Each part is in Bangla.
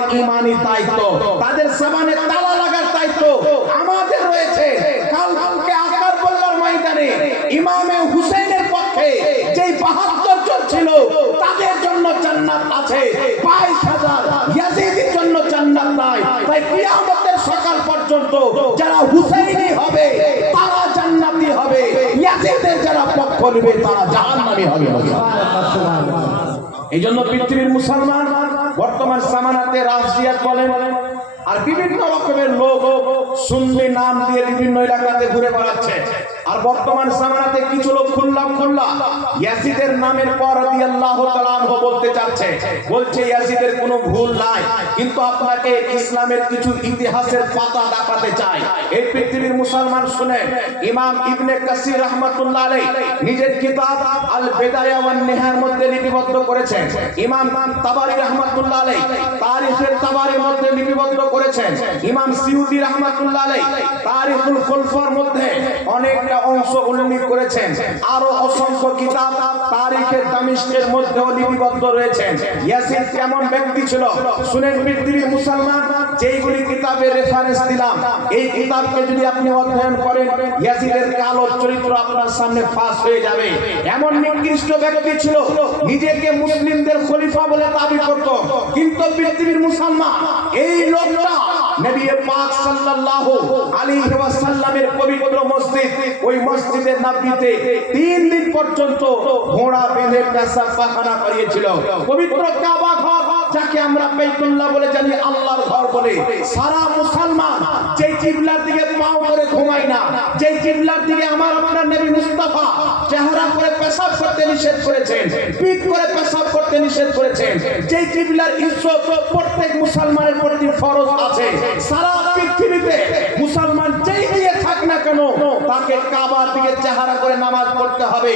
ইমানি দায়িত্ব, তাদের সামানে তালা লাগার দায়িত্ব আমাদের রয়েছে। কালকে আকরবুল্লাহর ময়দানে ইমামে হুসেনের পক্ষে যেই 72 জন ছিল তাদের জন্য জান্নাত আছে, 22,000 ইয়াজিদের জন্য জান্নাত নাই। তাই কিয়ামতের সকাল পর্যন্ত যারা হুসাইনি হবে তারা জান্নাতি হবে, ইয়াজিদের যারা পক্ষ নেবে তারা জাহান্নামী হবে। এই জন্য পৃথিবীর মুসলমান বর্তমান সামানাতে রাশিয়াত বলেন আর বিভিন্ন রকমের লোক সুন্নি নাম দিয়ে বিভিন্ন এলাকাতে ঘুরে বেড়াচ্ছে। আর বর্তমান জামানাতে কিছু লোক খুল্লা ইয়াজিদের নামের পর রাদিয়াল্লাহু তাআলা আনহু বলতে চাচ্ছে, বলছে ইয়াজিদের কোনো ভুল নাই, কিন্তু আপনাকে ইসলামের কিছু ইতিহাসের পাতা দেখাতে চাই। এই পৃথিবীর মুসলমান শুনে, ইমাম ইবনে কাসির রাহমাতুল্লাহ আলাইহি নিজের কিতাব আল বিদায়া ওয়ান নিহায়ার মধ্যে লিপিবদ্ধ করেছেন। ইমাম তাবারি রাহমাতুল্লাহ আলাইহি তারিখের তাবারির মধ্যে লিপিবদ্ধ করেছেন। ইমাম সিউতি রাহমাতুল্লাহ আলাইহি তারিখুল খুলফার মধ্যে অনেকটা অংশ উল্লেখ করেছেন। আরো অসংখ্য কিতাব তারিখের দামিশকের মধ্যেও লিপিবদ্ধ রয়েছেন। ইয়াজিদ কেমন ব্যক্তি ছিল শুনেন পৃথিবীর মুসলমান, যেইগুলি কিতাবের রেফারেন্স দিলাম এই কিতাবকে যদি আপনি অধ্যয়ন করেন ইয়াজিদের কালো চরিত্র আপনার সামনে ফাঁস হয়ে যাবে। এমন নিকৃষ্ট ব্যক্তি ছিল, নিজেকে মুসলিমদের খলিফা বলে দাবি করত, কিন্তু পৃথিবীর মুসলমান এই লোকটা নবী পাক সাল্লাল্লাহু আলাইহি ওয়াসাল্লামের পবিত্র মসজিদ, ওই মসজিদে নববীতে 3 দিন পর্যন্ত ঘোড়া বেঁধে পেশাব পায়খানা করিয়েছিল। পবিত্র কাবা ঘর যাকে আমরা বাইতুল্লাহ বলে জানি, আল্লাহর ঘর বলে, সারা মুসলমান যেই কিবলার দিকে পাও করে ঘুমায় না, যেই কিবলার দিকে আমার আপনার নবী মুস্তাফা চেহারা করে পেশাব করতে নিষেধ করেছেন, পিঠ করে পেশাব করতে নিষেধ করেছেন, যেই কিবলার ইজ্জত প্রত্যেক মুসলমানের প্রতি ফরজ আছে, সারা পৃথিবীতে মুসলমান যেই দিয়ে থাক না কেন তাকে কাবার দিকে চেহারা করে নামাজ পড়তে হবে।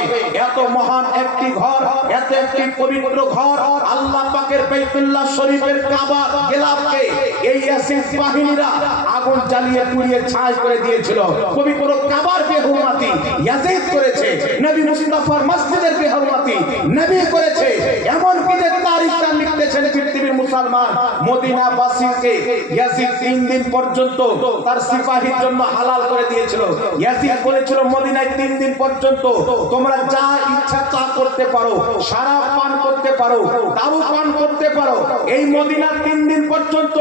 এত মহান একটি ঘর, এত একটি পবিত্র ঘর, আল্লাহ পাকের বাইতুল্লাহ শরীফের কাবা গিলাফকে এই ইয়াজিদ বাহিনীরা আগুন জ্বালিয়ে পুড়িয়ে ছাই করে দিয়েছিল। পবিত্র কাবার বেহুরমাতি ইয়াজিদ করেছে, নবী মুস্তাফার মসজিদের বেহুরমাতি নবী করেছে। এমন কি যে তারিখটা লিখতেছেন পৃথিবীর মুসলমান, মদিনাবাসীকে ইয়াজিদ 3 দিন পর্যন্ত তার সিপাহীর জন্য হালাল করে দিয়েছিল। ইয়াজিদ বলেছিল মদিনায় 3 দিন পর্যন্ত তোমরা যা ইচ্ছা তা করতে পারো, শরাব পান করতে পারো, দারু পান করতে পারো, এই মদিনা 3 দিন পর্যন্ত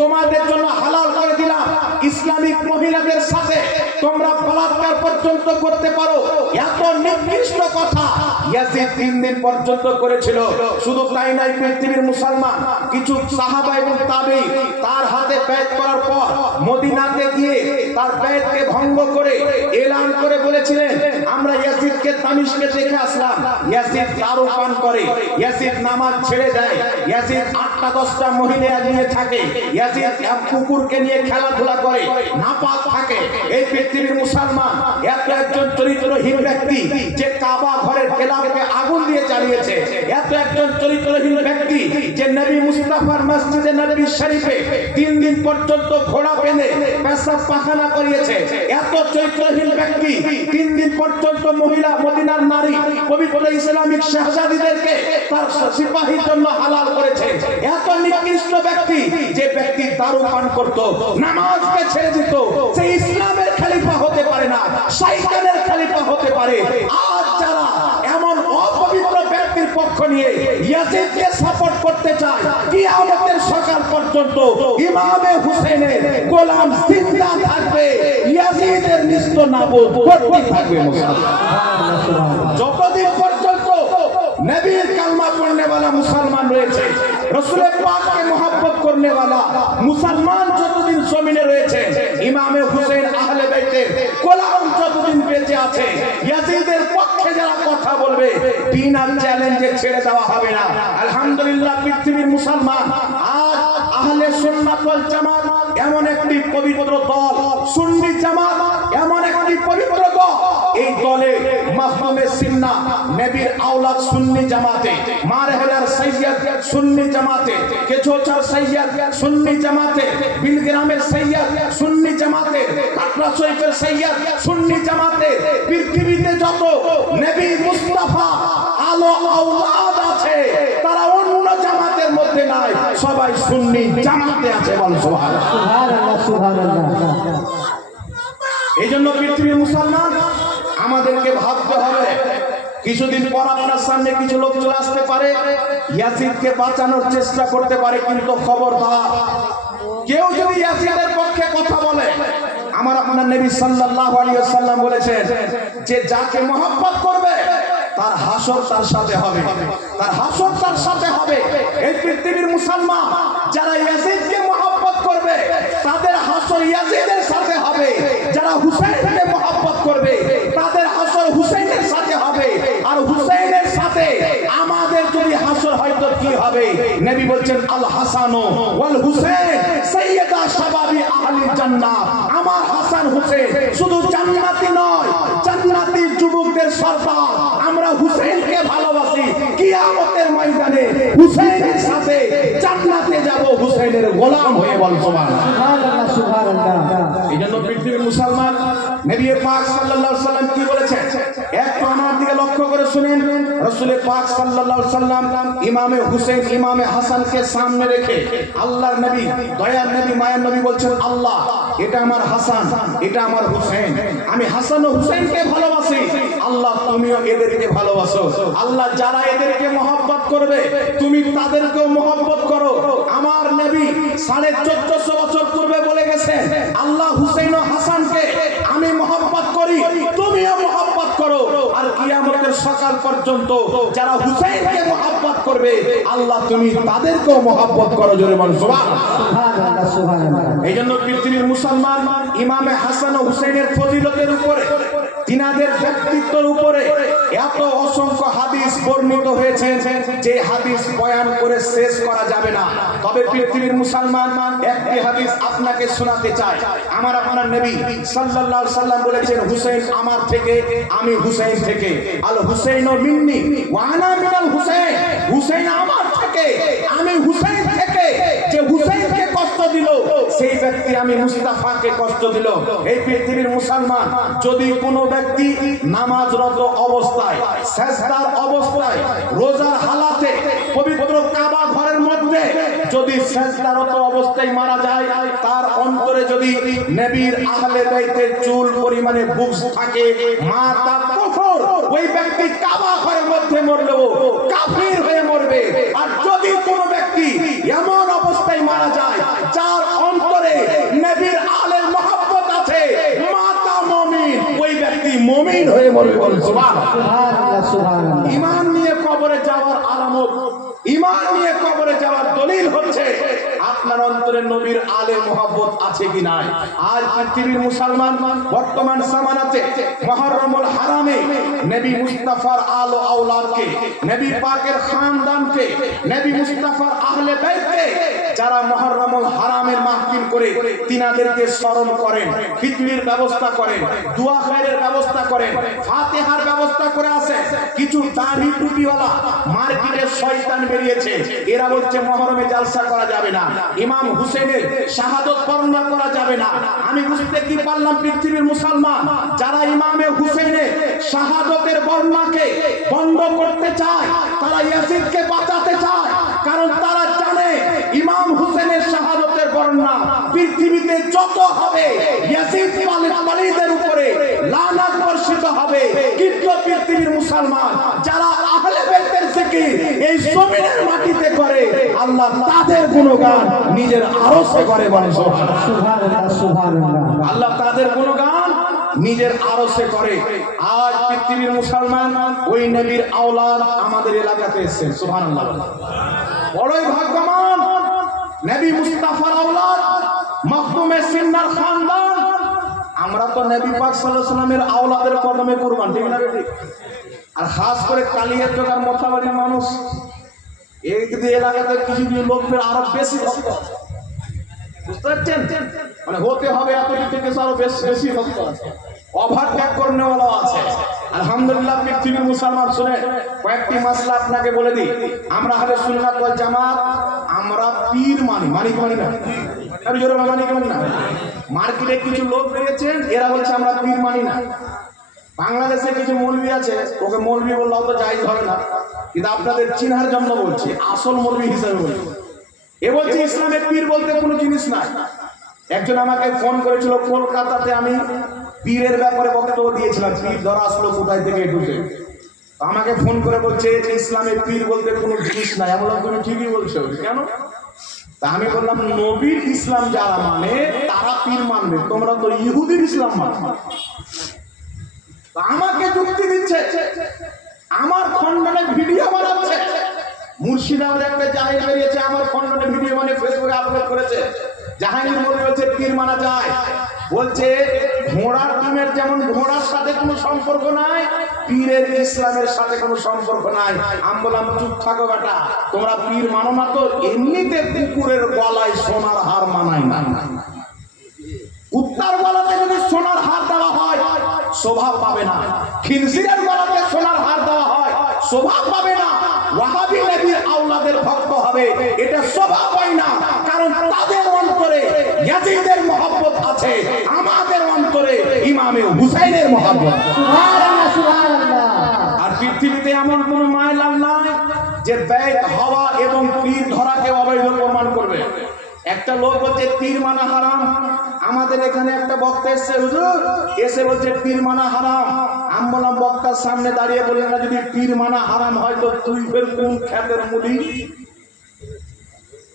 তোমাদের জন্য হালাল করে দিলাম। ইসলামিক মহিলাদের সাথে তোমরা বলাৎকার পর্যন্ত করতে পারো। এত নিকৃষ্ট কথা ইয়াজিদ 3 দিন পর্যন্ত করেছিল। শুধু তাই নয়, পৃথিবীর মুসলমান কিছু সাহাবা এবং তাবেঈ তার হাতে বাইত করার পর মদিনাতে গিয়ে তার বাইতকে ভঙ্গ করে এলান করে বলেছিলেন, আমরা ইয়াজিদকে তামিশকে দেখে আসলাম, ইয়াজিদ দারু পান করে, ইয়াজিদ নামাজ ছেড়ে দেয়, ইয়াজিদ 8টা 10টা মহিলা নিয়ে থাকে, ইয়াজিদ এক কুকুরকে নিয়ে খেলাধুলা করে, নাপাক থাকে। এই পৃথিবীর মুসলমান এত একজন চরিত্রহীন ব্যক্তি যে কাবা ঘরের কেলাকে আগুন দিয়ে জ্বালিয়েছে, এত একজন চরিত্রহীন ব্যক্তি যে নবী মুস্তাফার মসজিদে নববী শরীফে 3 দিন পর্যন্ত ঘোড়া বেঁধে পেশাব পায়খানা করিয়েছে, এত চরিত্রহীন ব্যক্তি 3 দিন পর্যন্ত মহিলা মদিনার নারী পবিত্র ইসলামিক শাহজাদীদেরকে তার সিপাহীর জন্য হালাল করেছে, এত নিকৃষ্ট ব্যক্তি যে ব্যক্তি দারু পান করত, নামাজকে ছেড়ে দিত, সে ইসলামের খলিফা হতে পারে না, শয়তানের খলিফা হতে পারে। আজ যারা এমন অপবিত্র ব্যক্তির পক্ষ নিয়ে ইয়াজিদকে সাপোর্ট করতে চায়, কিয়ামতের সকাল পর্যন্ত ইমামে হুসেনের গোলাম জিন্দা থাকবে, ইয়াজিদের নিস্ত নাবুদ করতে থাকবে। যতদিন পর্যন্ত নবীর কালমা পড়নে वाला মুসলমান রয়েছে, রাসূলের পাককে মহব্বত করনে वाला মুসলমান যতদিন জমিনে রয়েছে, ইমামে হুসেন আহলে বাইতের গোলাম যতদিন বেঁচে আছে, ইয়াজিদের পক্ষে যারা কথা বলবে বিনা চ্যালেঞ্জে ছেড়ে দেওয়া হবে না। আলহামদুলিল্লাহ পৃথিবীর মুসলমান আজ আহলে সুন্নাত ওয়াল জামাত এমন একটি পবিত্র দল, সুন্নি জামাত এমন একটি পবিত্র দল, এই দলে মাহমুমে সিন্না নবীর আওলাদ সুন্নি জামাতে, মারহেলার সৈয়দ সুন্নি জামাতে, কেছোচার সৈয়দ সুন্নি জামাতে, বিলগ্রামের সৈয়দ সুন্নি জামাতে, কাটরা শরীফের সৈয়দ সুন্নি জামাতে, পৃথিবীতে যত নবী মুস্তাফা আলো আওলাদ আছে তারা অন্য জামাতের মধ্যে নাই, সবাই সুন্নি জামাতে আছে। বল সুবহানাল্লাহ, সুবহানাল্লাহ, সুবহানাল্লাহ। এই জন্য পৃথিবীর মুসলমান আমাদেরকে ভাবতে হবে, কিছুদিন পর আপনার সামনে কিছু লোক চলে আসতে পারে, ইয়াজিদকে বাঁচানোর চেষ্টা করতে পারে, কিন্তু খবরদার কেউ যদি ইয়াজিদের পক্ষে কথা বলে, আমার আপনার নবী সাল্লাল্লাহু আলাইহি ওয়াসাল্লাম বলেছেন যে যাকে মহব্বত করবে তার হাসর তার সাথে হবে, তার হাসর তার সাথে হবে। এই পৃথিবীর মুসলমান যারা ইয়াজিদকে মহব্বত করবে তাদের হাসর ইয়াজিদের সাথে হবে, যারা হুসাইনকে মহব্বত করবে তাদের হাসর হুসাইনের সাথে হবে। আর হুসাইনের সাথে আমাদের যদি হাসর হয় তো কি হবে? নবী বলছেন আল হাসান ওয়াল হুসাইন সাইয়্যিদা শাবাবি আহলিল জান্নাহ। আমার হাসান হুসাইন শুধু জান্নাতি নয়, জান্নাতি যুবকদের সরদার। আমরা হুসাইনকে ভালোবাসি, কিয়ামতের ময়দানে হুসাইনের সাথে জান্নাতে যাব, হুসাইনের গোলাম হয়ে। বল সুবহানাল্লাহ, সুবহানাল্লাহ, সুবহানাল্লাহ। এই জন্য পৃথিবীর মুসলমান নবী পাক সাল্লাল্লাহু আলাইহি সাল্লাম কি বলেছেন একটু আমার দিকে লক্ষ্য করে শুনেন। রাসূল পাক সাল্লাল্লাহু আলাইহি সাল্লাম ইমামে হুসাইন ইমামে হাসানকে সামনে রেখে আল্লাহর নবী দয়ার নবী মায়ার নবী বলছেন, আল্লাহ এটা আমার হাসান, এটা আমার হুসাইন, আমি হাসান ও হুসাইনকে ভালোবাসি, আল্লাহ তুমিও এদেরকে ভালোবাসো। আল্লাহ যারা এদেরকে মহব্বত করবে তুমি তাদেরকেও মহব্বত করো। আমার নবী 1450 বছর পূর্বে বলে গেছেন, আল্লাহ হুসাইন ও হাসানকে আমি মহব্বত করি, তুমিও মহব্বত করো। আর কিয়ামতের সকাল পর্যন্ত যারা হুসাইনকে মহব্বত করবে আল্লাহ তুমি তাদেরকেও মহব্বত করো। জোরে বল সুবহানাল্লাহ, সুবহানাল্লাহ, সুবহানাল্লাহ। এই জন্য পৃথিবীর মুসলমান ইমামে হাসান ও হুসাইনের ফজিলতের উপরে, তিনাদের ব্যক্তিত্বের উপরে এত অসংখ্য হাদিস বর্ণিত হয়েছে যে হাদিস বয়ান করে শেষ করা যাবে না। তবে পৃথিবীর মুসলমান একটি হাদিস আপনাকে শোনাতে চাই। আমার আপনার নবী সাল্লাল্লাহু আলাইহি সাল্লাম বলেছেন, হুসাইন আমার থেকে, আমি হুসাইন থেকে। আল হুসাইন মিন্নি ওয়া আনা মিনাল হুসাইন, হুসাইন আমার থেকে, আমি হুসাইন থেকে। যে হুসাইনকে কষ্ট দিল সেই ব্যক্তি আমি মুস্তাফাকে কষ্ট দিল। এই পৃথিবীর মুসলমান যদি কোনো ব্যক্তি নামাজরত অবস্থায়, সেজদার অবস্থায়, রোজার হালাতে পবিত্র কাবা ঘরের মধ্যে যদি সেজদারত অবস্থায় মারা যায়, তার অন্তরে যদি নবীর আহলে বাইতের চুল পরিমাণে বুকস থাকে, মাতা কুফর, ওই ব্যক্তি কাবা ঘরের মধ্যে মরলেও কাফির হয়ে মরবে। আর যদি কোনো ব্যক্তি এমন অবস্থায় মারা যায় যার অন্তরে নবীর আলের মহব্বত আছে, মাতা মুমিন, ওই ব্যক্তি মুমিন হয়ে মরবে। বল সুবহানাল্লাহ, সুবহানাল্লাহ, সুবহানাল্লাহ। ঈমান নিয়ে কবরে যাওয়ার আলামত, ঈমান নিয়ে কবরে যাওয়ার দলিল হচ্ছে আপনার অন্তরে নবীর আলে মহব্বত আছে কি নাই। আজ পৃথিবীর মুসলমান বর্তমান জামানাতে মুহররমুল হারামে নবী মুস্তাফার আলো আওলাদকে, নবী পাকের খানদানকে, নবী মুস্তাফার আহলে বাইতকে যারা মুহররমুল হারামের মাহফিল করে তিনাদেরকে স্মরণ করেন, খিচুড়ির ব্যবস্থা করেন, দোয়া খায়রের ব্যবস্থা করেন, ফাতিহার ব্যবস্থা করে আসেন। কিছু দাড়ি টুপিওয়ালা মার্কেটে শয়তান বেরিয়েছে, এরা বলছে মুহররমে জালসা করা যাবে না, ইমাম হুসেনের শাহাদত বর্ণনা করা যাবে না। আমি বুঝতে কি পারলাম পৃথিবীর মুসলমান যারা ইমামে হুসেনের শাহাদতের বর্ণনাকে বন্ধ করতে চায়, তারা ইয়াজিদকে বাঁচাতে চায়। কারণ তারা জানে ইমাম হুসেনের শাহাদতের বর্ণনা পৃথিবীতে যত হবে ইয়াজিদ ওয়ালিদের উপরে লানাত বর্ষিত হবে। কিন্তু পৃথিবীর মুসলমান যারা আহলে বাইতের জিকির এই জমিনের মাটিতে করে, আল্লাহ তাদের গুণগান নিজের আরশে করে। বলে সুবহানাল্লাহ, সুবহানাল্লাহ, সুবহানাল্লাহ। আল্লাহ তাদের গুণগান নিজের আরশে করে। আজ পৃথিবীর মুসলমান ওই নবীর আওলাদ আমাদের এলাকাতে এসেছেন। সুবহানাল্লাহ, বড়ই ভাগ্যবান নবী মুস্তাফার আওলাদ, মখদুমে সিন্নার খানদান। আমরা তো নবী পাক সাল্লাল্লাহু আলাইহি ওয়াসাল্লামের আওলাদের কদমে কুরবান, ঠিক না বেটি? আর খাস করে কালিয়ার জোগার মথাবাড়ির মানুষ, এই এলাকাতে কিছু কিছু লোকের আরো বেশি ভক্ত, বুঝতে পারছেন? মানে হতে হবে এতটি থেকে আরো বেশি ভক্ত আছে, ওভারটেক করনেওয়ালা আছে। আলহামদুলিল্লাহ পৃথিবীর মুসলমান শুনে কয়েকটি মাসলা আপনাকে বলে দিই। আমরা আহলে সুন্নাত ওয়াল জামাত, আমরা পীর মানি, মানি না, আর জোরে মানি কেমন না। মার্কেটে কিছু লোক বেরিয়েছেন, এরা বলছে আমরা পীর মানি না। বাংলাদেশে কিছু মৌলবি আছে, ওকে মৌলবি বললেও তো জায়েজ হবে না, কিন্তু আপনাদের চিনার জন্য বলছি, আসল মৌলবী হিসাবে বলছি। এ বলছে ইসলামের পীর বলতে কোনো জিনিস নাই। একজন আমাকে ফোন করেছিল কলকাতাতে, আমি পীরের ব্যাপারে বক্তব্য দিয়েছিলাম, পীর ধরা আসলো কোথায় থেকে ঢুকে। আমাকে ফোন করে বলছে ইসলামের পীর বলতে কোনো জিনিস নাই। আমি বললাম তুমি ঠিকই বলছো, কেন? তা আমি বললাম নবীর ইসলাম যারা মানে তারা পীর মানবে, তোমরা তো ইহুদির ইসলাম মানো। আমাকে যুক্তি দিচ্ছে, আমার খণ্ডনে ভিডিও বানাচ্ছে। মুর্শিদাবাদের একটা জাহির বেরিয়েছে, আমার খণ্ডনে ভিডিও বানিয়ে ফেসবুকে আপলোড করেছে। জাহাঙ্গীর মনে বলছে পীর মানা যায়, বলছে ঘোড়ার নামের যেমন ঘোড়ার সাথে কোনো সম্পর্ক নাই, পীরের ইসলামের সাথে কোনো সম্পর্ক নাই। আমি বললাম চুপ থাকো বেটা, তোমরা পীর মানো না তো এমনিতে কুকুরের গলায় সোনার হার মানায় না। কুত্তার গলাতে যদি সোনার হার দেওয়া হয় শোভা পাবে না, খিনজিরের গলাতে সোনার হার দেওয়া হয় শোভা পাবে না। ওয়াহাবি নবীর আওলাদের ভক্ত হবে, এটা শোভা পায় না, কারণ তাদের অন্তরে ইয়াজিদের মহব্বত আছে, আমাদের অন্তরে ইমামে হুসাইনের মহব্বত। সুবহানাল্লাহ, সুবহানাল্লাহ। আর পৃথিবীতে এমন কোন মায়লাল নাই যে বেদ হাওয়া এবং পীর ধরাকে অবৈধ প্রমাণ করবে। একটা লোক বলছে পীর মানা হারাম, আমাদের এখানে একটা বক্তা এসে হুজুর এসে বলছে পীর মানা হারাম। আমি বললাম বক্তার সামনে দাঁড়িয়ে বললেন না যদি পীর মানা হারাম হয় তো তুই ফের কোন খ্যাতের মুলি,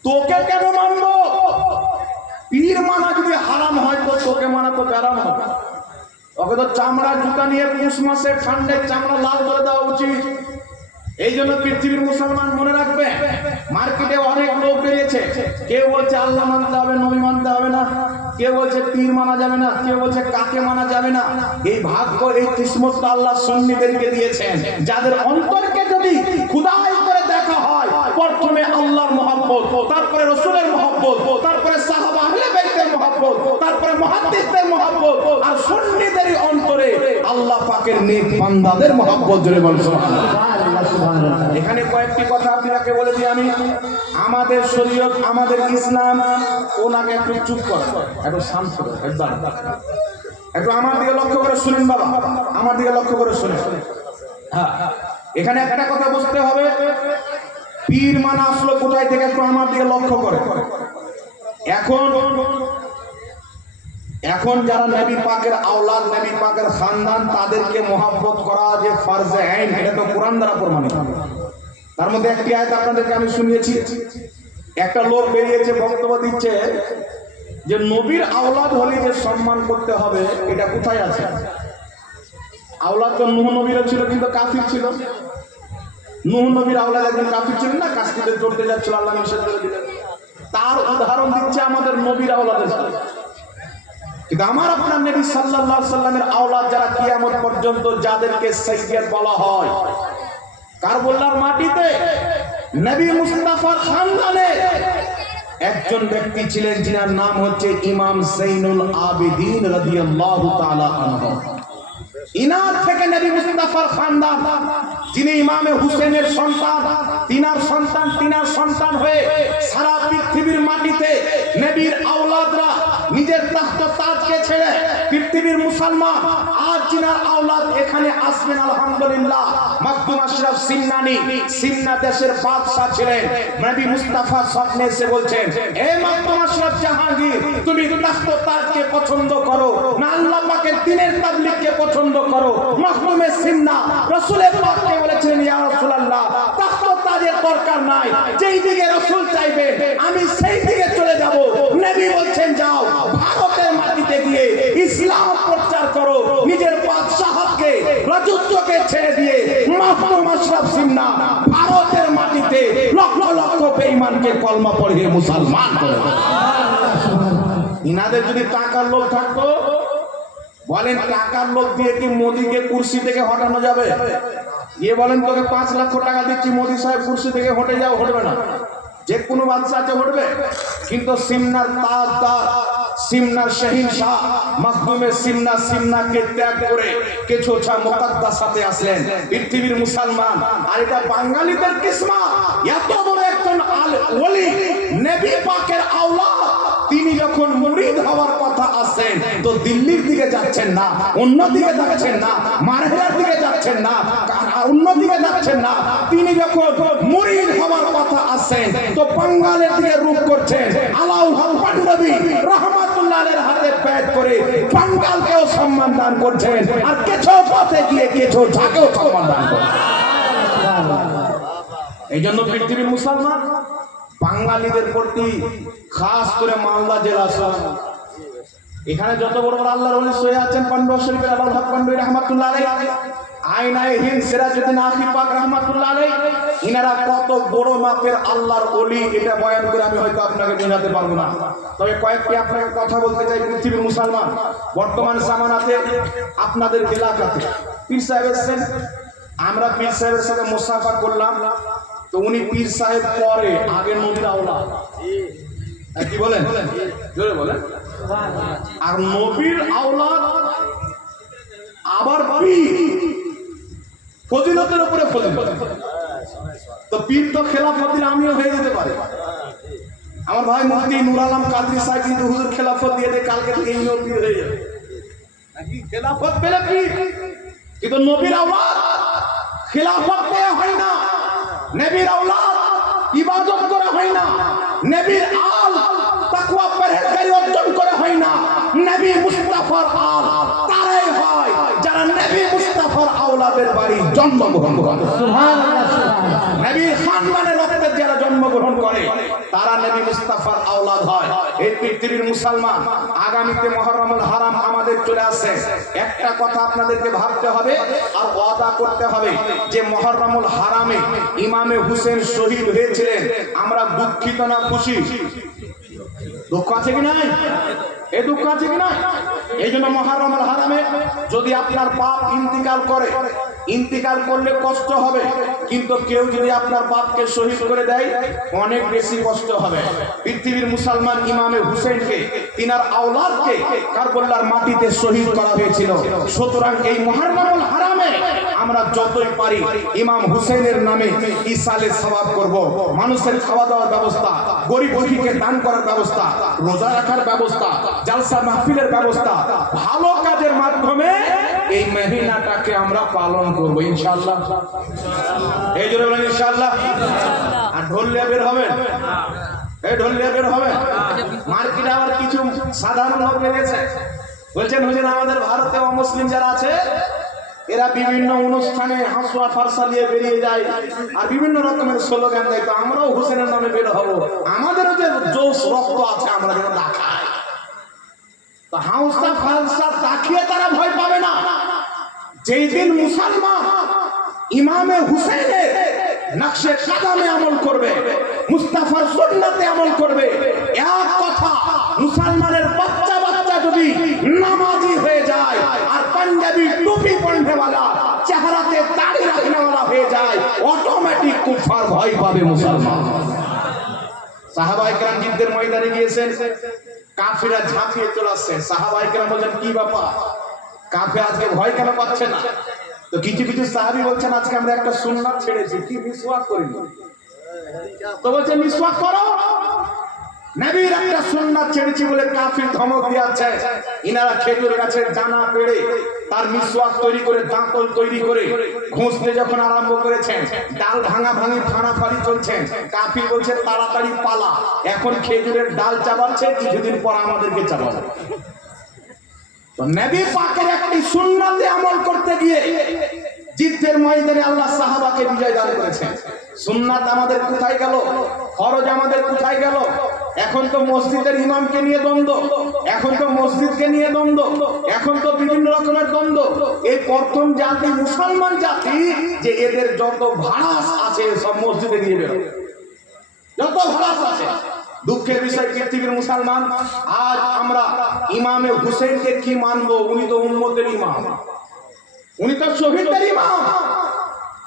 তোকে কেন মানবো? পীর মানা যদি হারাম হয় তো তোকে মানা তো বেরাম হবে। ওকে তো চামড়ার জুতা নিয়ে পুষ মাসে ঠান্ডায় চামড়া লাল করে দেওয়া উচিত। এই জন্য পৃথিবীর মুসলমান মনে রাখবে, মার্কেটে অনেক লোক বেরিয়েছে, কেউ বলছে আল্লাহ মানতে হবে, নবী মানতে হবে না, কেউ বলছে পীর মানা যাবে না, কেউ বলছে কাকে মানা যাবে না। এই ভাগ্য, এই কিসমত আল্লাহ সুন্নিদেরকে দিয়েছেন, যাদের অন্তরকে যদি খুদাই করে দেখা হয়, প্রথমে আল্লাহর মহব্বত, তারপরে রাসূলের মহব্বত, তারপরে সাহাবা আহলে বাইতের মহব্বত, তারপরে মুহাদ্দিসদের মহব্বত, আর সুন্নিদেরই অন্তরে আল্লাহ পাকের নেক বান্দাদের মহব্বত জুড়ে বলুন সুবহানাল্লাহ। সুবহানাল্লাহ, সুবহানাল্লাহ। এখানে কয়েকটি কথা আপনাকে বলে দিই আমি। আমাদের শরীয়ত, আমাদের ইসলাম, ওনাকে একটু চুপ করে, একটু শান্ত করে, একটু আমার দিকে লক্ষ্য করে শুনেন বাবা, আমার দিকে লক্ষ্য করে শুনেন। হ্যাঁ, এখানে একটা কথা বুঝতে হবে, পীর মানা আসলো কোথায় থেকে, একটু আমার দিকে লক্ষ্য করে। এখন যারা নবী পাকের আওলাদ, নবী পাকের খানদান, তাদেরকে মহব্বত করা যে ফরজে আইন, এটা তো কোরআন দ্বারা প্রমাণিত। তার মধ্যে একটি আয়াত আপনাদেরকে আমি শুনিয়েছি। একটা লোক বেরিয়েছে বক্তব্য দিচ্ছে যে নবীর আওলাদ হলে যে সম্মান করতে হবে, এটা কোথায় আছে? আওলাদ তো নূহ নবীরও ছিল, কিন্তু কাফির ছিল। নূহ নবীর আওলাদ একজন কাফির ছিলেন না, কাশ্মীরে চড়তে যাচ্ছিল, আল্লাহ নিষেধ করে দিলেন। তার উদাহরণ দিচ্ছে আমাদের নবীর আওলাদের সাথে। কিন্তু আমার আপনার নবী সাল্লাল্লাহু আলাইহি সাল্লামের আওলাদ যারা কিয়ামত পর্যন্ত, যাদেরকে সাইয়্যিদ বলা হয়, কারবালার মাটিতে নবী মুস্তাফার খানদানে একজন ব্যক্তি ছিলেন, যিনার নাম হচ্ছে ইমাম যাইনুল আবেদিন রাদিয়াল্লাহু তাআলা আনহু। ইনার থেকে নবী মুস্তাফার খানদান, যিনি ইমামে হুসেনের সন্তান, তিনার সন্তান হয়ে সারা পৃথিবীর মাটিতে নবীর আওলাদরা নিজের তাখত তাজকে ছেড়ে পৃথিবীর মুসলমান আজ যিনার আওলাদ এখানে আসবেন আলহামদুলিল্লাহ। মাকদুম আশরাফ সিন্নানি, সিন্না দেশের বাদশা ছিলেন। নবী মুস্তাফা স্বপ্নে এসে বলছেন, হে মাকদুম আশরাফ জাহাঙ্গীর, তুমি তাখত তাজকে পছন্দ করো না আল্লাহ পাকের দ্বীনের তাবলীগকে পছন্দ করো? মাকদুমে সিন্না রাসূলের পাককে বলেছেন, ইয়া রাসূলুল্লাহ, তাখত তাজের দরকার নাই, যেই দিকে রাসূল চাইবে আমি সেই দিকে চলে যাব। নবী বলছেন, যাও ভারতের মাটিতে গিয়ে ইসলাম প্রচার করো, নিজের বাদশাহকে, রাজত্বকে ছেড়ে দিয়ে মাকদুম আশরাফ সিন্না ভারতের মাটিতে লক্ষ লক্ষ বেঈমানকে কলমা পড়িয়ে মুসলমান করে দেন। ইনাদের যদি টাকার লোভ থাকতো, বলেন টাকার লোভ দিয়ে কি মোদিকে কুরসি থেকে হটানো যাবে? ये বলেন তোকে 5 লাখ টাকা দিচ্ছি, মোদি সাহেব কুরসি থেকে হটে যাও, হটবে না। যে কোনো বাদশা আছে হটবে, কিন্তু সিমনার তাজদার, সিমনার শহীনশাহ মাকদুমে সিমনাকে ত্যাগ করে কেছোছা মুকদ্দাসাতে আসলেন পৃথিবীর মুসলমান। আর এটা বাঙালিদের কিসমত, এত বড় একজন ওলি, নবী পাকের আওলাদ, তিনি যখন মুরিদ হওয়ার কথা আছেন তো দিল্লির দিকে যাচ্ছেন না, অন্য দিকে যাচ্ছেন না, মারহেরার দিকে যাচ্ছেন না, অন্য দিকে যাচ্ছেন না। তিনি যখন মুরিদ হওয়ার কথা আছেন তো বাঙ্গালের দিকে রূপ করছেন। আলাউল হক পাঞ্জাবি রহমাতুল্লাহ আলাইহির হাতে ব্যাট করে বাঙ্গালকেও সম্মান দান করছেন, আর কিছু পথে গিয়ে কিছু ঢাকেও সম্মান দান করছেন। এই জন্য পৃথিবীর মুসলমান বাঙালিদের প্রতি খাস করে মালদা জেলা সহ এখানে যত বড় বড় আল্লাহর ওলি সয়ে আছেন, পান্ডুয়া শরীফের আলাউল হক পান্ডুই রহমাতুল্লাহ আলাইহি, আইনায়ে হিন্দ সিরাজউদ্দিন আখি পাক রহমাতুল্লাহ আলাইহি, ইনারা কত বড় মাপের আল্লাহর ওলি, এটা বয়ান করে আমি হয়তো আপনাকে বোঝাতে পারবো না। তবে কয়েকটি আপনাকে কথা বলতে চাই। পৃথিবীর মুসলমান বর্তমান জামানাতে আপনাদের এলাকাতে পীর সাহেব এসেছেন, আমরা পীর সাহেবের সাথে মুসাফা করলাম, তো উনি পীর সাহেব পরে আগে নবীর আওলাদ, কি বলেন জোরে বলেন, আর নবীর আওলাদ আবার পীর, ফজিলতের উপরে ফজিলত। তো পীর তো খেলাফত দিলে আমিও হয়ে যেতে পারি। আমার ভাই মুফতি নূর আলম কাদরি সাহেব যদি হুজুর খেলাফত দিয়ে দেয়, কালকে থেকে ইনিও পীর হয়ে যাবে, নাকি খেলাফত পেলে পীর। কিন্তু নবীর আওলাদ খেলাফত পেয়ে হয় না, নবীর আওলাদ ইবাদত করা হয় না, নবীর আল তাকওয়া পরহেজগারি অর্জন করা হয় না। নবী মুস্তাফার আল তারাই হয় যারা নবী মুস্তাফার আওলাদের বাড়ি জন্মগ্রহণ করে। সুবহানাল্লাহ, সুবহানাল্লাহ। নবীর খানদানের রক্তে যারা জন্মগ্রহণ করে তারা নবী মুস্তাফার আওলাদ হয়। এই পৃথিবীর মুসলমান আগামীতে মুহররমুল হারাম আমাদের চলে আসছে। একটা কথা আপনাদেরকে ভাবতে হবে আর ওয়াদা করতে হবে যে মুহররমুল হারামে ইমামে হুসেন শহীদ হয়েছিলেন, আমরা দুঃখিত না খুশি? দুঃখ আছে কি নাই? এই দুঃখ আছে কি না? এই জন্য মুহররমুল হারামে যদি আপনার বাপ ইন্তিকাল করে, ইন্তিকাল করলে কষ্ট হবে, কিন্তু কেউ যদি আপনার বাপকে শহীদ করে দেয় অনেক বেশি কষ্ট হবে। পৃথিবীর মুসলমান ইমামে হুসেনকে, তিনার আওলাদকে কারবালার মাটিতে শহীদ করা হয়েছিল। সুতরাং এই মুহররমুল হারামে আমরা যতই পারি ইমাম হুসেনের নামে ইসালে সওয়াব করব। মানুষের খাওয়া দাওয়ার ব্যবস্থা, গরিব দুঃখীকে দান করার ব্যবস্থা, রোজা রাখার ব্যবস্থা, জালসা মাহফিলের ব্যবস্থা, ভালো কাজের মাধ্যমে এই মহিনাটাকে আমরা পালন করব ইনশাআল্লাহ। এই জন্য বলেন ইনশাআল্লাহ। আর ঢোলিয়া বের হবে, এই ঢোলিয়া বের হবে। মার্কেটে আবার কিছু সাধারণ লোক বেরিয়েছে, বলছেন হুজুর আমাদের ভারতে অমুসলিম যারা আছে এরা বিভিন্ন অনুষ্ঠানে হাসুয়া ফারসা নিয়ে বেরিয়ে যায় আর বিভিন্ন রকমের স্লোগান দেয়, তো আমরাও হুসেনের নামে বের হবো, আমাদেরও যে জোশ রক্ত আছে আমরা যেন দেখাই। তো হাউসা ফালসা তাকিয়ে তারা ভয় পাবে না। যেই দিন মুসলমান ইমামে হুসেনের নকশে কদমে আমল করবে, মুস্তাফার সুন্নতে আমল করবে, এক কথা মুসলমানের বাচ্চা বাচ্চা যদি নামাজি হয়ে যায় আর পাঞ্জাবি টুপি পরনেওয়ালা, চেহারাতে দাড়ি রাখনেওয়ালা হয়ে যায়, অটোমেটিক কুফার ভয় পাবে মুসলমান। সাহাবায়ে কেরাম যুদ্ধের ময়দানে গিয়েছেন, কাফিরা ঝাঁপিয়ে চলে আসছে। সাহাবায়ে কেরাম বলেন কি ব্যাপার, কাফির আজকে ভয় কেন পাচ্ছে না? তো কিছু কিছু সাহাবী বলছেন আজকে আমরা একটা সুন্নাত ছেড়েছি, কি মিসওয়াক করিনি। তো বলছে মিসওয়াক করো, নবীর একটা সুন্নাত ছেড়েছি বলে কাফির ধমক দিয়েছে। ইনারা খেজুর গাছের দানা পেড়ে তার মিসওয়াক তৈরি করে, দাঁতল তৈরি করে ঘষতে যখন আরম্ভ করেছেন, ডাল ভাঙা ভাঙি ফাড়াফাড়ি চলছেন। কাফির বলছে তাড়াতাড়ি পালা, এখন খেজুরের ডাল চাবাচ্ছে, কিছুদিন পর আমাদেরকে চাবাবে। তো নবী পাকের একটি সুন্নাতে আমল করতে গিয়ে যুদ্ধের ময়দানে আল্লাহ সাহাবাকে বিজয় দান করেছেন। সুন্নাত আমাদের কোথায় গেল? ফরজ আমাদের কোথায় গেল? এখন তো মসজিদের ইমামকে নিয়ে দ্বন্দ্ব, এখন তো মসজিদকে নিয়ে দ্বন্দ্ব, এখন তো বিভিন্ন রকমের দ্বন্দ্ব। এই প্রথম জাতি মুসলমান জাতি যে এদের যত ভাড়াস আছে সব মসজিদে নিয়ে বেরোবে, যত ভাড়াস আছে। দুঃখের বিষয় পৃথিবীর মুসলমান আজ আমরা ইমামে হুসেনকে কি মানবো? উনি তো উম্মতের ইমাম, উনি তো শহীদদের ইমাম।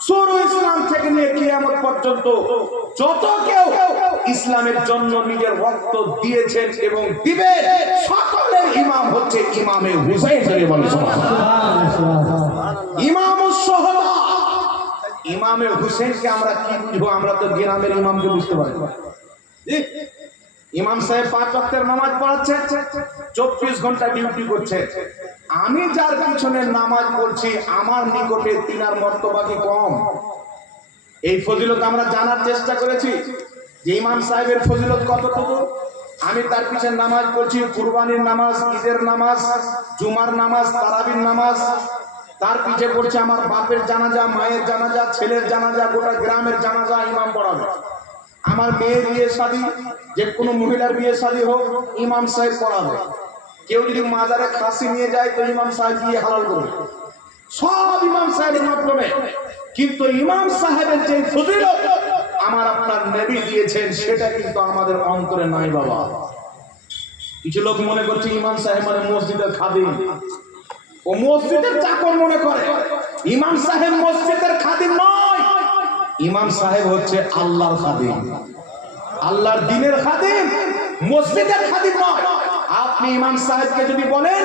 শুরু ইসলাম থেকে নিয়ে কিয়ামত পর্যন্ত যত কেউ ইসলামের জন্য নিজের রক্ত দিয়েছেন এবং দিবে, সকলের ইমাম হচ্ছে ইমামে হুসেন। ইমামুস শুহাদা, ইমামে হুসেনকে আমরা কি বুঝবো? আমরা তো গ্রামের ইমামকে বুঝতে পারি। ইমাম সাহেব 5 ওয়াক্তের নামাজ পড়াচ্ছে, 24 ঘন্টা ডিউটি করছে। আমি যার পিছনে নামাজ পড়ছি আমার নিকটে তিনার মর্তবা কি কম? এই ফজিলত আমরা জানার চেষ্টা করেছি যে ইমাম সাহেবের ফজিলত কতটুকু। আমি তার পিছনে নামাজ পড়ছি, কুরবানির নামাজ, ঈদের নামাজ, জুমার নামাজ, তারাবির নামাজ। তার পিছে পড়ছে আমার বাপের জানাজা, মায়ের জানাজা, ছেলের জানাজা, গোটা গ্রামের জানাজা ইমাম পড়াবে। আমার মেয়ের বিয়ে শাদী, যে কোনো মহিলার বিয়ে শাদী হোক, ইমাম সাহেব পড়াবে। কেউ যদি মাজারে খাসি নিয়ে যায় তো ইমাম সাহেব গিয়ে হালাল করবে। সব ইমাম সাহেবের মাধ্যমে। কিন্তু ইমাম সাহেবের যে ফজিলত আমার আপনার নবী দিয়েছেন সেটা কিন্তু আমাদের অন্তরে নাই বাবা। কিছু লোক মনে করছে ইমাম সাহেব মানে মসজিদের খাদিম, ও মসজিদের চাকর মনে করে। ইমাম সাহেব মসজিদের খাদিম নয়, ইমাম সাহেব হচ্ছে আল্লাহর খাদিম, আল্লাহর দ্বীনের খাদিম, মসজিদের খাদিম নয়। আপনি ইমাম সাহেবকে যদি বলেন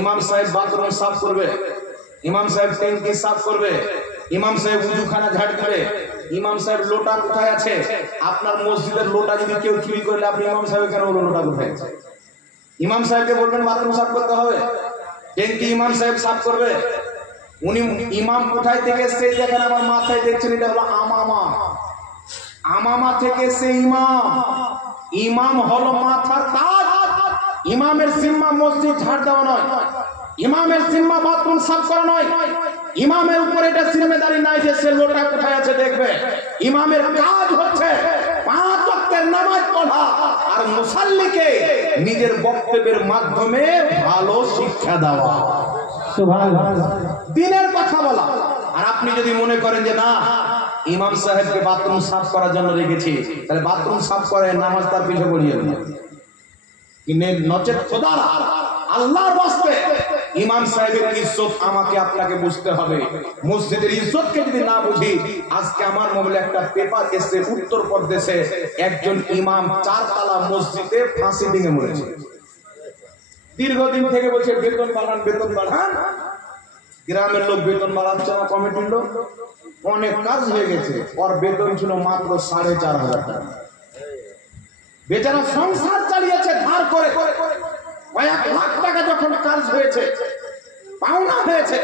ইমাম সাহেব বাথরুম সাফ করবে, ইমাম সাহেব ট্যাঙ্কি সাফ করবে, ইমাম সাহেব উজুখানা ঝাড় দিবে, ইমাম সাহেব লোটা কোথায় আছে? আপনার মসজিদের লোটা যদি কেউ চুরি করলে আপনি ইমাম সাহেব কেন বলবেন লোটা কোথায় আছে? ইমাম সাহেবকে বলবেন বাথরুম সাফ করতে হবে, ট্যাঙ্কি ইমাম সাহেব সাফ করবে। উনি ইমাম কোথায় থেকে এসছে দেখেন, আমার মাথায় দেখছেন এটা হলো আমামা, আমামা থেকে সে ইমাম। ইমাম হলো মাথার তাজ। ইমামের জিম্মা মসজিদ ঝাড় দেওয়া নয়, ইমামের জিম্মা বাথরুম সাফ করা নয়। ইমামের উপরে এটা জিম্মেদারি নাই যে সে লোটা কোথায় আছে দেখবে। ইমামের কাজ হচ্ছে 5 ওয়াক্তের নামাজ পড়া আর মুসাল্লিকে নিজের বক্তব্যের মাধ্যমে ভালো শিক্ষা দেওয়া, সুবহানাল্লাহ, দ্বীনের কথা বলা। আর আপনি যদি মনে করেন যে না ইমাম সাহেবকে বাথরুম সাফ করার জন্য রেখেছি, তাহলে বাথরুম সাফ করে নামাজ তার পিছে পড়িয়ে দেন। নচেত খোদার আল্লাহর ওয়াস্তে ইমাম সাহেবের ইজ্জত আমাকে আপনাকে বুঝতে হবে। মসজিদের ইজ্জতকে যদি না বুঝি, আজকে আমার মোবাইলে একটা পেপার এসে উত্তরপ্রদেশে একজন ইমাম 4 তলা মসজিদে ফাঁসি দিয়ে মরেছে। দীর্ঘদিন থেকে বলছে বেতন বাড়ান, বেতন বাড়ান। গ্রামের লোক বেতন বাড়াচ্ছে না, কমিটির লোক। অনেক কাজ হয়ে গেছে, ওর বেতন ছিল মাত্র 4,500 টাকা। বেচারা সংসার চালিয়েছে ধার করে। 1 লাখ টাকা যখন কাজ হয়েছে, পাওনা হয়েছে,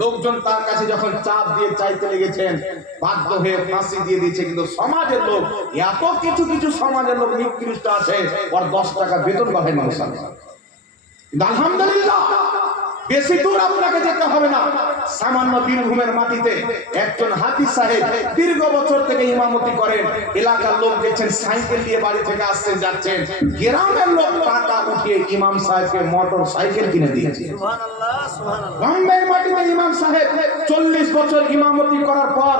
লোকজন তার কাছে যখন চাপ দিয়ে চাইতে লেগেছেন, বাধ্য হয়ে ফাঁসি দিয়ে দিয়েছে। কিন্তু সমাজের লোক, এত কিছু কিছু সমাজের লোক নিকৃষ্ট আছে, ওর 10 টাকা বেতন বাড়ায় মানুষ। আলহামদুলিল্লাহ, বেশি দূর আপনাকে যেতে হবে না। সামান্য বীরভূমের মাটিতে একজন হাফিজ সাহেব দীর্ঘ বছর থেকে ইমামতি করেন। এলাকার লোক দেখছেন সাইকেল দিয়ে বাড়ি থেকে আসছেন যাচ্ছেন, গ্রামের লোক টাকা উঠিয়ে ইমাম সাহেবকে মোটর সাইকেল কিনে দিয়েছে। বম্বের মাটিতে ইমাম সাহেব 40 বছর ইমামতি করার পর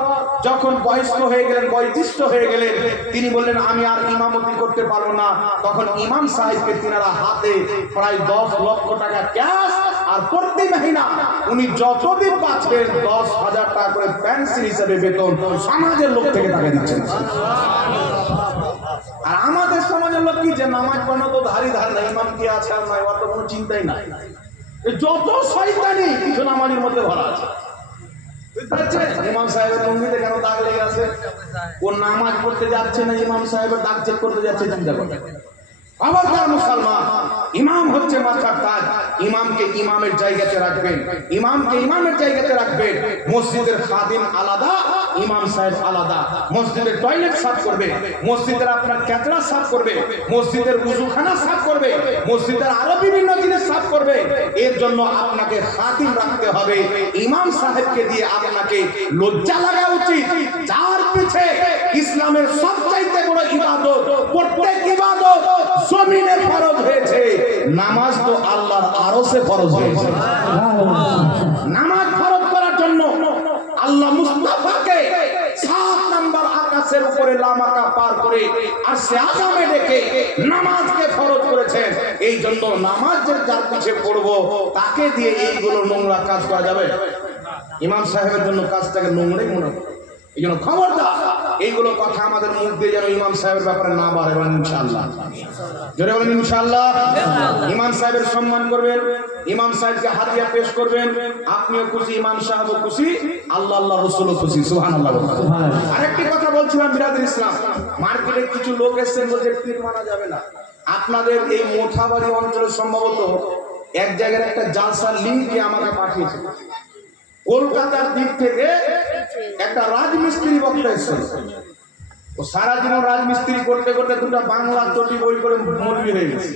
যখন বয়স্ক হয়ে গেলেন, বয়োজ্যেষ্ঠ হয়ে গেলেন, তিনি বললেন আমি আর ইমামতি করতে পারবো না। তখন ইমাম সাহেবকে তিনারা হাতে প্রায় 10 লক্ষ টাকা ক্যাশ আর প্রতি মহিনা উনি যতদিন বাঁচবেন 10,000 টাকা করে পেনশন হিসেবে বেতন সমাজের লোক থেকে টাকা দিচ্ছেন। আর আমাদের সমাজের লোক কি যে নামাজ পড়ানো তো ধারি ধার না, ইমাম কি আছে আর নাই, ওর তো কোনো চিন্তাই নাই। যত শয়তানি কিছু নামাজের মধ্যে ভরা আছে। ইমাম সাহেবের লুঙ্গিতে কেন দাগ লেগে আছে? ও নামাজ পড়তে যাচ্ছে না, ইমাম সাহেবের দাগ চেক করতে যাচ্ছে। চিন্তা করতে খবরদার মুসলমান, ইমাম হচ্ছে মাথার তাজ। ইমামকে ইমামের জায়গাতে রাখবেন, ইমামকে ইমামের জায়গাতে রাখবেন। মসজিদের খাদিম আলাদা, ইমাম সাহেব আলাদা। মসজিদের টয়লেট সাফ করবে, মসজিদের আপনার ক্যাতরা সাফ করবে, মসজিদের উজুখানা সাফ করবে, মসজিদের আরো বিভিন্ন জিনিস সাফ করবে। এর জন্য আপনাকে খাদিম রাখতে হবে। ইমাম সাহেবকে দিয়ে আপনাকে লজ্জা লাগা উচিত, যার পিছে ইসলামের সবচাইতে বড় ইবাদত, প্রত্যেক ইবাদত জমিনে ফরজ হয়েছে, নামাজ তো আল্লাহর আরশে ফরজ হয়েছে। নামাজ ফরজ করার জন্য আল্লাহ মুস্তাফাকে 7 নম্বর আকাশের উপরে লামাকা পার করে আরশে আযমে ডেকে নামাজকে ফরজ করেছেন। এই জন্য নামাজের যার পিছে পড়বো তাকে দিয়ে এইগুলো নোংরা কাজ করা যাবে? ইমাম সাহেবের জন্য কাজটাকে নোংরাই মনে হয়। এই জন্য খবরদার এইগুলো কথা আমাদের মুখ দিয়ে যেন ইমাম সাহেবের ব্যাপারে না বাড়ে, বলেন ইনশাআল্লাহ। জোরে বলেন ইনশাআল্লাহ। ইমাম সাহেবের সম্মান করবেন, ইমাম সাহেবকে হাদিয়া পেশ করবেন, আপনিও খুশি, ইমাম সাহেবও খুশি, আল্লাহ আল্লাহ রাসূলও খুশি। সুবহানাল্লাহ। আরেকটি কথা বলছিলাম, বিরাদর ইসলাম, মার্কেটে কিছু লোক এসেছেন বলছে পীর মানা যাবে না। আপনাদের এই মোথাবাড়ি অঞ্চলে সম্ভবত এক জায়গার একটা জালসার লিংক আমাকে পাঠিয়েছে। কলকাতার দিক থেকে একটা রাজমিস্ত্রি বক্তা এসেছিল। ও সারা জীবন রাজমিস্ত্রি করতে করতে দুটো বাংলা চটি বই করে মৌলবি হয়ে গেছে।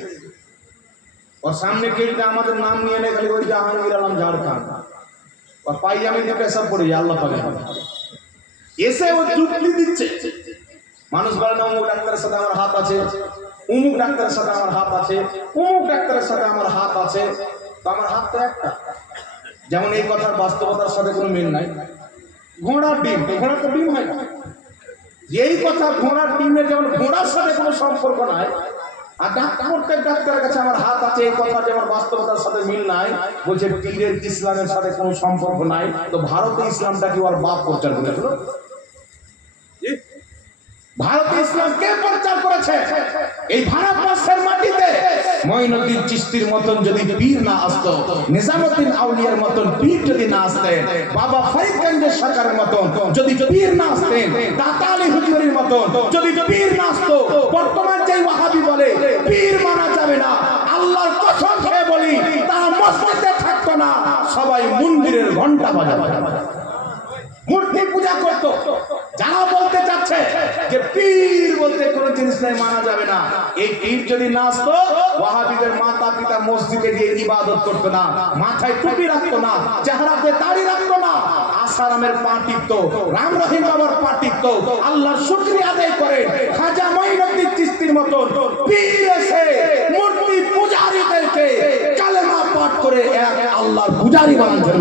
ওর সামনে গেটটা আমাদের নাম নিয়ে নেই, খালি ওই জাহাঙ্গীর আলম ঝাড়খণ্ড, ওর পাইজামি দিতে সব পড়ে আল্লাহ পাকে এসে ও যুক্তি দিচ্ছে। মানুষ বলে না অমুক ডাক্তারের সাথে আমার হাত আছে, অমুক ডাক্তারের সাথে আমার হাত আছে, অমুক ডাক্তারের সাথে আমার হাত আছে। তো আমার হাত তো একটা। যেমন এই কথার বাস্তবতার সাথে কোনো মিল নাই। ঘোড়ার ডিম, ঘোড়া তো ডিম হয় না। এই কথা ঘোড়ার ডিমের যেমন ঘোড়ার সাথে কোনো সম্পর্ক নাই, আর প্রত্যেক ডাক্তারের কাছে আমার হাত আছে, এই কথা যেমন বাস্তবতার সাথে মিল নাই। বলছে পীরের ইসলামের সাথে কোনো সম্পর্ক নাই। তো ভারতে ইসলামটা কি ওর বাপ প্রচার করেছিল? ভারতে ইসলাম কে প্রচার করেছে? এই ভারতবর্ষের মাটিতে মঈনুদ্দিন চিশতির মতন যদি পীর না আসতো, নিজামুদ্দিন আউলিয়ার মতন পীর যদি না আসতেন, বাবা ফরিদগঞ্জের সরকারের মতন যদি পীর না আসতেন, দাতা আলী হুজুরের মতন যদি পীর না আসতো, বর্তমান যে ওয়াহাবি বলে পীর মানা যাবে না, আল্লাহর কসম খেয়ে বলি তারা মসজিদে থাকতো না, সবাই মন্দিরের ঘন্টা বাজাবে, মূর্তি পূজা করত। যারা বলতে চাচ্ছে যে পীর বলতে কোন জিনিস নাই, মানা যাবে না, এই পীর যদি না আসতো, ওয়াহাবিদের মাতা পিতা মসজিদে গিয়ে ইবাদত করতো না, মাথায় টুপি রাখতো না, চেহারাতে দাড়ি রাখতো না, আসারামের পা টিপতো, রাম রহিম বাবার পা টিপতো, আল্লাহর শুকরিয়া আদায় করে খাজা মঈনুদ্দিন চিশতির মতন পীর এসে মূর্তি পূজারীদেরকে কালেমা পাঠ করে এক আল্লাহর পূজারী বানাচ্ছেন।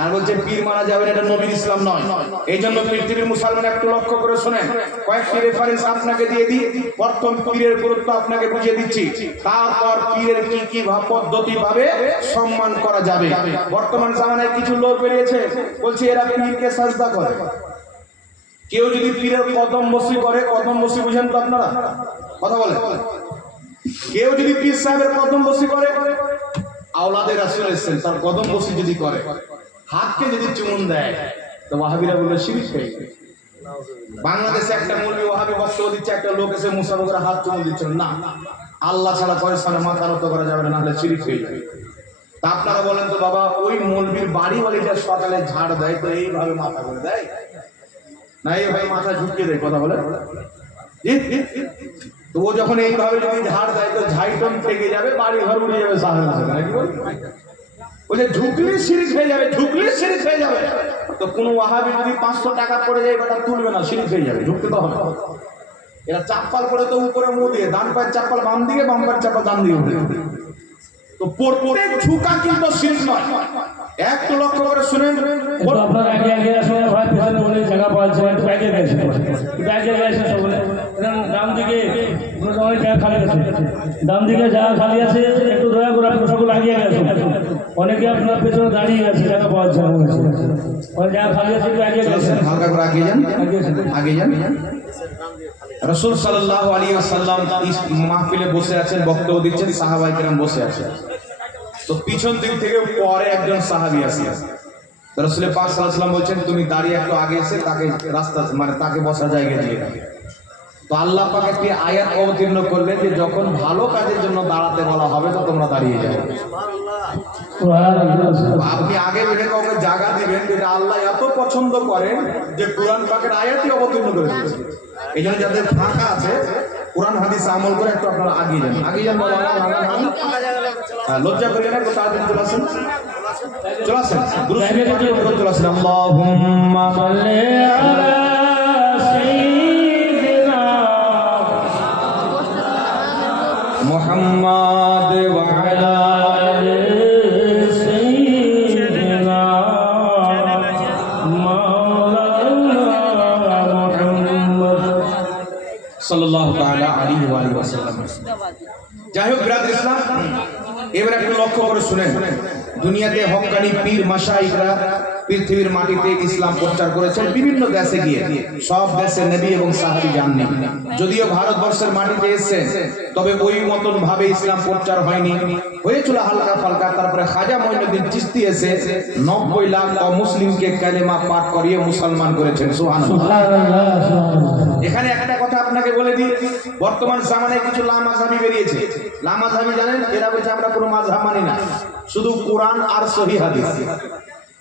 আর বলছে পীর মারা যাবে, এটা নবীর ইসলাম নয়। এই জন্য পৃথিবীর মুসলমান একটু লক্ষ্য করে শোনেন, কয়েকটি রেফারেন্স আপনাকে দিয়ে দিই, প্রথম পীরের গুরুত্ব আপনাকে বুঝিয়ে দিচ্ছি, তারপর পীরের কি কি পদ্ধতি ভাবে সম্মান করা যাবে। বর্তমান জামানায় কিছু লোক বেরিয়েছে, বলছে এরা পীরকে সাজদা করে। কেউ যদি পীরের কদম বসি করে, কদম বসি বুঝেন তো আপনারা? কথা বলে, কেউ যদি পীর সাহেবের কদম বসি করে, আওলাদের রাসূল এসেছেন, তার কদম বসি যদি করে, হাতকে যদি চুমুন দেয়, তো ওয়াহাবিরা বলে শিরক হয়ে গেছে। বাংলাদেশে একটা মৌলবি ওয়াহাবি বক্তব্য দিচ্ছে, একটা লোক এসে মুসাফিরের হাত চুমুন দিচ্ছে, না আল্লাহ ছাড়া করে সামনে মাথা নত করা যাবে না, নাহলে শিরক হয়ে যাবে। তা আপনারা বলেন তো বাবা, ওই মৌলবির বাড়ি বাড়িটা সকালে ঝাড় দেয়, তো এইভাবে মাথা করে দেয় না, এইভাবে মাথা ঝুঁকিয়ে দেয়? কথা বলে, তো ও যখন এইভাবে যদি ঝাড় দেয়, তো ঝাইটন থেকে যাবে, বাড়ি ঘর উড়ে যাবে, সাহায্য নাকি বল? বলে ঝুঁকলে শিরিক হয়ে যাবে, ঝুঁকলে শিরিক হয়ে যাবে। তো কোনো ওয়াহাবি যদি 500 টাকা পড়ে যায়, এটা তুলবে না, শিরিক হয়ে যাবে, ঝুঁকতে তো হবে। এরা চাপ্পাল পরে তো উপরে মুখ দিয়ে, ডান পায়ের চাপ্পাল বাম দিকে, বাম পায়ের চাপ্পাল ডান দিকে উঠে। তো প্রত্যেক ঝুঁকা কিন্তু শিরিক নয়। একটু লক্ষ্য করে শুনেন, আপনার আগে আগে আসলে ভাই পিছনে বলে জায়গা পাওয়া যায়, একটু ব্যাগে গেছে, ব্যাগে গেছে সব বলে ডান দিকে অনেক জায়গা খালি আছে, ডান দিকে জায়গা খালি আছে, একটু দয়া করে আপনি সকল আগিয়ে গেছেন। অনেকে আপনার পেছনে দাঁড়িয়ে আছে, জায়গা পাওয়া যায় না, অনেক জায়গা খালি আছে, একটু আগিয়ে গেছেন, হালকা করে আগিয়ে যান, আগিয়ে যান। রাসূল সাল্লাল্লাহু আলাইহি ওয়াসাল্লাম মাহফিলে বসে আছেন, বক্তব্য দিচ্ছেন, সাহাবায়ে কেরাম বসে আছেন। তো পিছন দিক থেকে পরে একজন সাহাবী আসে, রাসূল পাক সাল্লাল্লাহু আলাইহি ওয়াসাল্লাম বলছেন তুমি দাঁড়িয়ে একটু আগে এসে তাকে রাস্তা, মানে তাকে বসার জায়গা দিয়ে দাও। তো আল্লাহ পাক একটি আয়াত অবতীর্ণ করলেন যে যখন ভালো কাজের জন্য দাঁড়াতে বলা হবে তো তোমরা দাঁড়িয়ে যাও। আপনি আগে বেড়ে কাউকে জায়গা দিবেন, যেটা আল্লাহ এত পছন্দ করেন যে কোরআন পাকের আয়াতই অবতীর্ণ করে দিয়েছে। এই জন্য যাদের ফাঁকা আছে কোরআন হাদিস আমল করে একটু আপনারা আগিয়ে যান, আগিয়ে যান বাবা, লজ্জা করি না, একটু তাড়াতাড়ি চলে আসেন, চলে আসেন, চলে আসেন। আল্লাহুম্মা সাল্লি আলা সাইয়্যিদিনা মুহাম্মাদ ওয়া আলা আলি সাইয়্যিদিনা মাওলানা মুহাম্মদ সাল্লাল্লাহু তাআলা আলাইহি ওয়া সাল্লাম। যাই হোক বিরাদ ইসলাম, এবার একটু লক্ষ্য করে শুনেন, দুনিয়াতে হক্কানি পীর মাশাইখরা পৃথিবীর মাটিতে ইসলাম প্রচার করেছেন বিভিন্ন দেশে গিয়ে, সব দেশে নবী এবং সাহাবী যাননি। যদিও ভারতবর্ষের মাটিতে এসেছেন, তবে ওই মতন ভাবে ইসলাম প্রচার হয়নি, হয়েছিল হালকা ফালকা। তারপরে খাজা মঈনুদ্দিন চিশতি এসে 90 লাখ অমুসলিমকে কালেমা পাঠ করিয়ে মুসলমান করেছেন। সুবহানাল্লাহ। এখানে একটা কথা আপনাকে বলে দিই, বর্তমান জামানায় কিছু লামাযহাবী বেরিয়েছে। লামাযহাবী জানেন, এরা বলছে আমরা কোনো মাযহাব মানি না, শুধু কোরআন আর সহিহ হাদিস।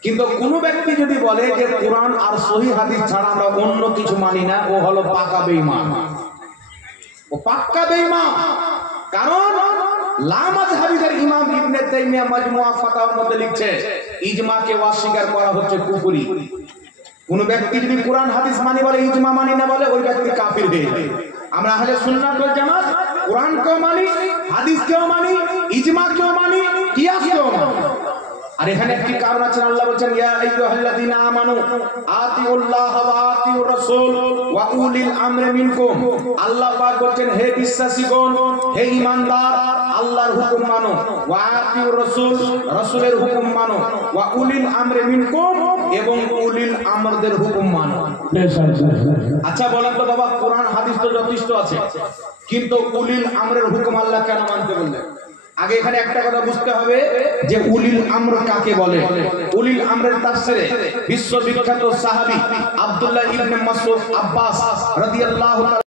কিন্তু কোন ব্যক্তি যদি বলে যে কোরআন আর সহিহ হাদিস ছাড়া আমরা অন্য কিছু মানি না, ও হলো পাকা বেঈমান। ও পাক্কা বেঈমান। কারণ লামাযহাবীদের ইমাম ইবনে তাইমিয়া মাজমুআ ফাতাওয়ার মধ্যে লিখছে, ইজমাকে অস্বীকার করা হচ্ছে কুফরি। কোন ব্যক্তি যদি কোরআন হাদিস মানি বলে, ইজমা মানি না বলে, ওই ব্যক্তি কাফির হয়ে যাবে। আমরা আহলে সুন্নাত ওয়াল জামাত কোরআন কেও মানি, হাদিস কেও মানি, ইজমা কেও মানি, কিয়াস কেও মানি। আর এখানে একটি কারণ আছে, আল্লাহ বলেন ইয়া আইয়ুহাল্লাযীনা আমানু আতিউল্লাহ ওয়া আতিউর রাসূল ওয়া উলিল আমরি মিনকুম। আল্লাহ পাক বলেন হে বিশ্বাসীগণ, হে ঈমানদার, আল্লাহর হুকুম মানো, ওয়া আতিউর রাসূল, রাসূলের হুকুম মানো, ওয়া উলিল আমরি মিনকুম, এবং উলিল আমরদের হুকুম মানো। আচ্ছা বলেন তো বাবা, কোরআন হাদিস তো যথেষ্ট আছে, কিন্তু উলিল আমরের হুকুম আল্লাহ কেন মানতে বললেন? আগে এখানে একটা কথা বুঝতে হবে যে উলিল আমর কাকে বলে। উলিল আমরের তাফসিরে বিশ্ববিখ্যাত সাহাবী আব্দুল্লাহ ইবনে মাসউদ আব্বাস রাদিয়াল্লাহু তাআলা